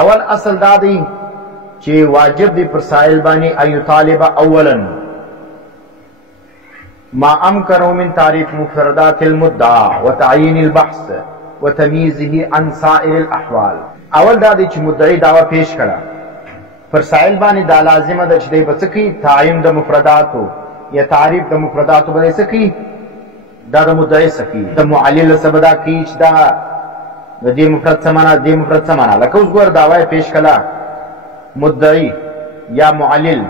اول اصل دا دی چې واجب دی پر سائل باندې ایو طالب اولا ما امکنه من تعریف مفردات المدعا وتعیین البحث وتمییزه عن سائر الاحوال. اول دا دی چې مدعی دعوه پیش کړه، پر سائل باندې دا لازمه ده چې دی به څه کوي؟ تعیین د مفرداتو یا تعریف د مفرداتو به څه کوي؟ دا د مدعی څه کوي؟ د معلل څه به دا کوي چې دا د دې مفرد څه معنا، دې مفرد څه معنا. لکه اوس ګوره دعوه پیش کړه مدعی یا معلل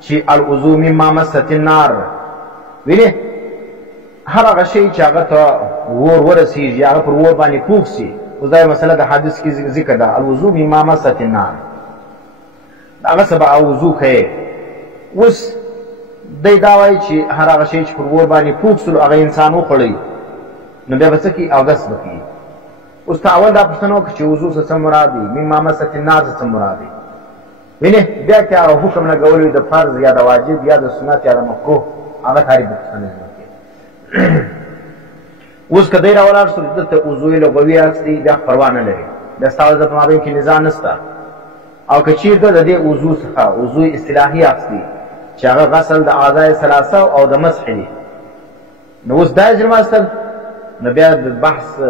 چې الوضو مما مست النار، وینې هر هغه شی چې هغه ته اور ورسېږي، هغه پر اور باندې پوخ سي. اوس دا مسله د حدیث کې ذکر ده، الوضو مما مست النار، هغه څه به وضو کوي. اوس دی دا وایي چې هر هغه شی چې پر اور باندې پوخ سو هغه انسان وخوړی، نو بیا به څه کوي؟ اودس به کوي. اوس ته اول دا پوښتنه وکړه چې وضو څه مراد دی، مما مست النار څه مراد دی. وینې بیا که هغه حکم لګولی د فرض یا د واجب یا د سنت یا د مکروه، هغه تعریف به پوښتنه وکړي. اوس که دی راولاړ شو دلته وضوء لغوي اخلي، بیا پروا نه لري، بیا ستا د په مابین کې نزاع نشته. او که چېرته د دې وضوء څخه وضوء اصطلاحي اخلي چې هغه غسل د اعضاء ثلاثه او د مسح دی، نو اوس دا اجرم اصل، نو بیا د بحث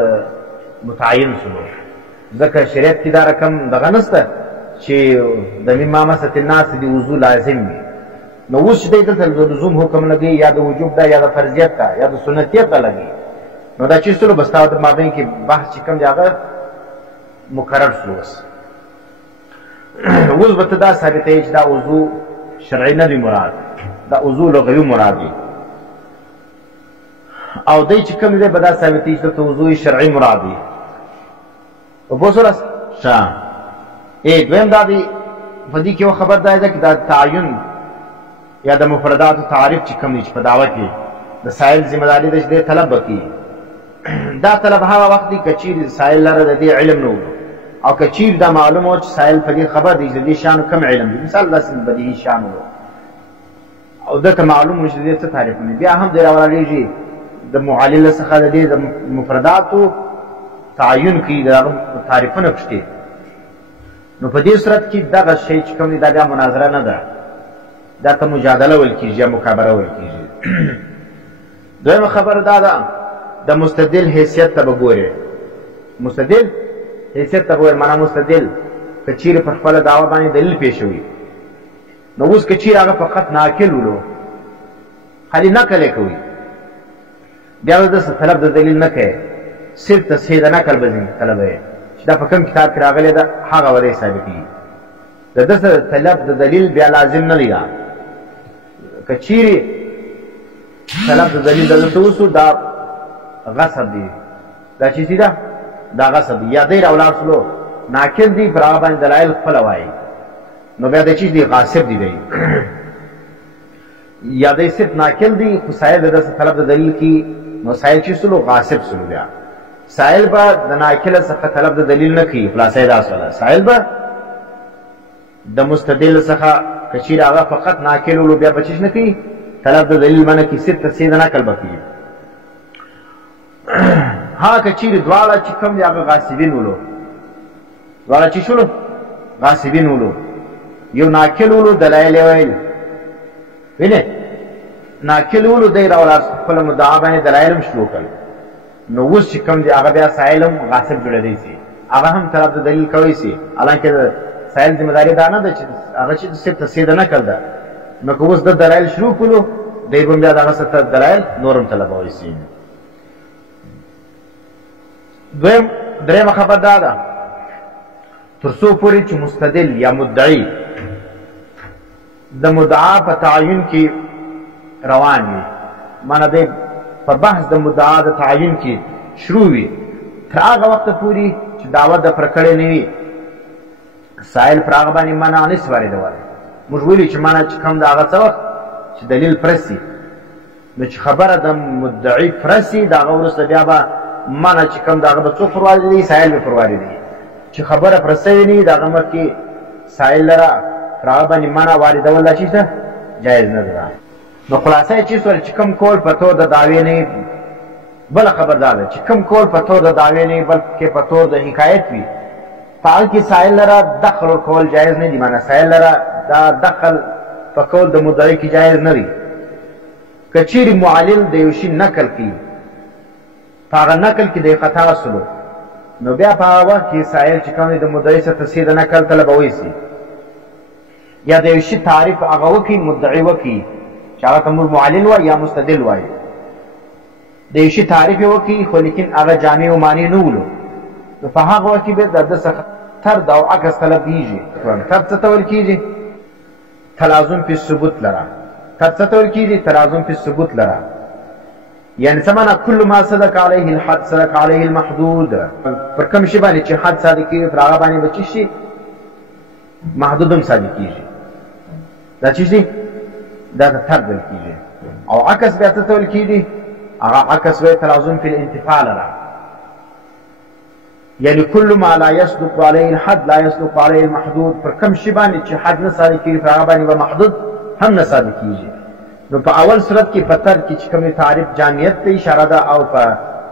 متعین شلو، ځکه شریعت کې دا رقم دغه نشته چې د مما مست الناس دی وضوء لازم وي. نو اوس چې دی دلته د لزوم حکم لګي یا د وجوب ده یا د فرضیت ده یا د سنتیت ده لګي، نو دا چیز سلو بس تا د مابین کې بحث چې کوم دی هغه مقرر شلو. اوس به ته دا ثابتوي چې دا وضوء شرعي نه دی مراد، دا وضوء لغوي مراد دی. او دی چې کوم دی به دا ثابتوي چې دلته وضوء شرعي مراد دی. په پوه شولاست؟ ښه. دویم دا دی په دې کې یو خبر دا ده چې دا تعین یا د مفرداتو تعریف چې کوم دی چې په دعوه کې د سائل ذمه داري ده چې دی طلب وکړي. دا طلب هغه وخت دی که چیرې سائل لره د دې علم نه و، او که چیرې دا معلومه وه چې سائل په دې خبر دی چې د دې شیانو کم علم دی، مثال داسې بدیهي شیان وو او ده ته معلوم و چې د دې څه تعریفونه دي، بیا هم دی راولاړېږي د معلل څخه د دې د مفرداتو تعین کوي، د هغه تعریفونه پشتې. نو په دې صورت کې دغه شی چې کوم دی دا بیا مناظره نه ده، دا ته مجادله ویل کېږي یا مکابره ویل کېږي. دویمه خبره دا ده د مستدل حیثیت ته به ګورې. مستدل حیثیت ته ګورې، معنا مستدل که چیرې پر خپله دعوه باندې دلیل پېښوي، نو اوس که چیرې هغه فقط ناقل ولو، خالي نقل یې کوي، بیا به داسې طلب د دلیل نه کوي، صرف تصحیح د نقل به ځینې طلبوي چې دا په کوم کتاب کې راغلی ده هغه به دی ثابتېږي. د ده سره طلب د دلیل بیا لازم نه دی. که چیرې طلب د دلیل دلته وسو دا غصب دی، دا چیزی ده دا غصب دی، یا دی راولاړ شلو ناقل دی پر هغه باندې دلایل خپله وایي، نو بیا دا چیز دی غاصب دی. یا دی صرف ناقل دی خو سائل د داسې طلب د دلیل کی، نو سائل چی سلو غاصب سلو. بیا سائل به د ناقل څخه طلب د دلیل نه کوي، خلاصه دا سواله سائل به د مستدل څخه که چیرې هغه فقط ناقل ولو بیا به چیز نه کوي، طلب د دلیل به نه کوي، صرف تصحیح د نقل به کوي. ها که چیرې دواړه چې کوم دی هغه غاصبین ولو، دواړه چې شولو غاصبین ولو، یو ناقل ولو دلایل یې ویل، وینې ناقل ولو دی راولاړ خپله مدعا باندې دلایل هم شروع کړل، نو اوس چې کوم دی هغه بیا سائل هم غاصب جوړېدی سي، هغه هم طلب د دلیل کوی سي، حالانکې سائل ذمه داري دا نه ده چې هغه چې صرف تصحیح د نقل ده. نو که اوس د دلایل شروع کړو دی به بیا دغه څه دلایل نور هم طلبوی سي. دریمه خبر دا ده تر څو پورې چې مستدل یا مدعي د مدعا په تعین کې روان وي، معنی دی په بحث د مدعا د تعین کې شروع وي، تر هغه وخته پورې چې دعوت د پر کړې نه وي، سائل پر هغه باندې منع نشي واردولی. موږ ویلي چې منع چې کوم د هغه څه وخت چې دلیل پرسي، نو چې خبره د مدعي پرسي د هغه وروسته بیا به منع چې کوم د هغه به څوک پر واردوي؟ سائل به پر واردوي. چې خبره پرسوي نه وي د هغه مخکې سائل لره پر هغه باندې منع واردول دا چیز ده جایز نه ده. نو خلاصه یې چیز چې کوم کول په طور د دعوې نه، بله خبر دا ده چې کوم کول په طور د دعوې نه بلکې په طور د حکایت وي، پاک کی سائل لرا دخل ورکول جایز نه دي، معنا سائل لرا دا دخل پکول د مدعی کی جایز نه دي. که چیرې معلل د یو شي نقل کوي، په هغه نقل کې د خطا اصلو، نو بیا په هغه وخت کې سائل چې کوم دی د مدعی څخه تصحیح د نقل طلبوي سي، یا د یو شي تعریف هغه وکړي، مدعي وکړي چې هغه ته معلل وایي یا مستدل وایي، د یو شي تعریف یې وکړي خو لیکن هغه جامع و معنی نه ولو، نو په هغه وخت کې بیا د ده څخه طرد او عکس طلب کېږي. طرد څه ته ویل کېږي؟ تلازم فی الثبوت لره. طرد څه ته ویل کېږي؟ تلازم فی الثبوت لره. یعنې څه معنا؟ کل ما صدق علیه الحد صدق علیه المحدود. پر کوم شي باندې چې حد صادق کېږي پر هغه باندې به څه شي؟ محدود هم صادق کېږي. دا څه شي؟ دا ته طرد ویل کېږي. او عکس بیا څه ته ویل کېږي؟ هغه عکس وایي تلازم فی الانتفاع لره. یعنی کل ما لا يصدق علیه الحد لا يصدق علیه المحدود. پر کوم شي باندې چې حد نه صادق کېږي پر هغه باندې به محدود هم نه صادق کېږي. نو په اول صورت کې په طرد کې چې کوم تعریف جامعیت ته اشاره ده، او په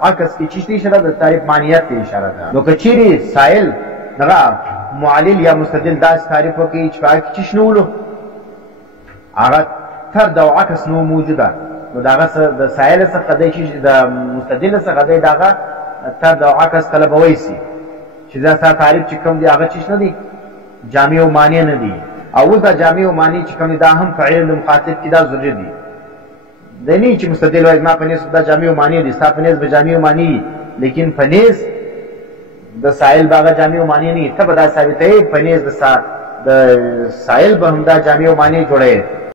عکس کې چې اشاره ده تعریف معنیت ته اشاره ده. نو که چیرې سائل دغه معلل یا مستدل داسې تعریف وکړي چې په هغه کې چې شنو ولو، هغه طرد او عکس نو موجوده، نو دغه د سائل څخه دی چې د مستدل څخه دی دغه طرد او عکس طلبوي سي، چې دا ستا تعریف چې کوم دی هغه چې نه دی جامع و معنی نه دی. او دا جامع و معنی چې کوم دا هم په علم مخاطب کې دا ضروري دي. د نه چې مستدل وایي ما په نسبت دا جامع و معنی دي، ستا په نسبت جامع و معنی، لیکن په نسبت د سائل باغه جامع و معنی نه، ته به دا ثابتوي په نسبت د سائل به هم دا جامع و معنی جوړوي.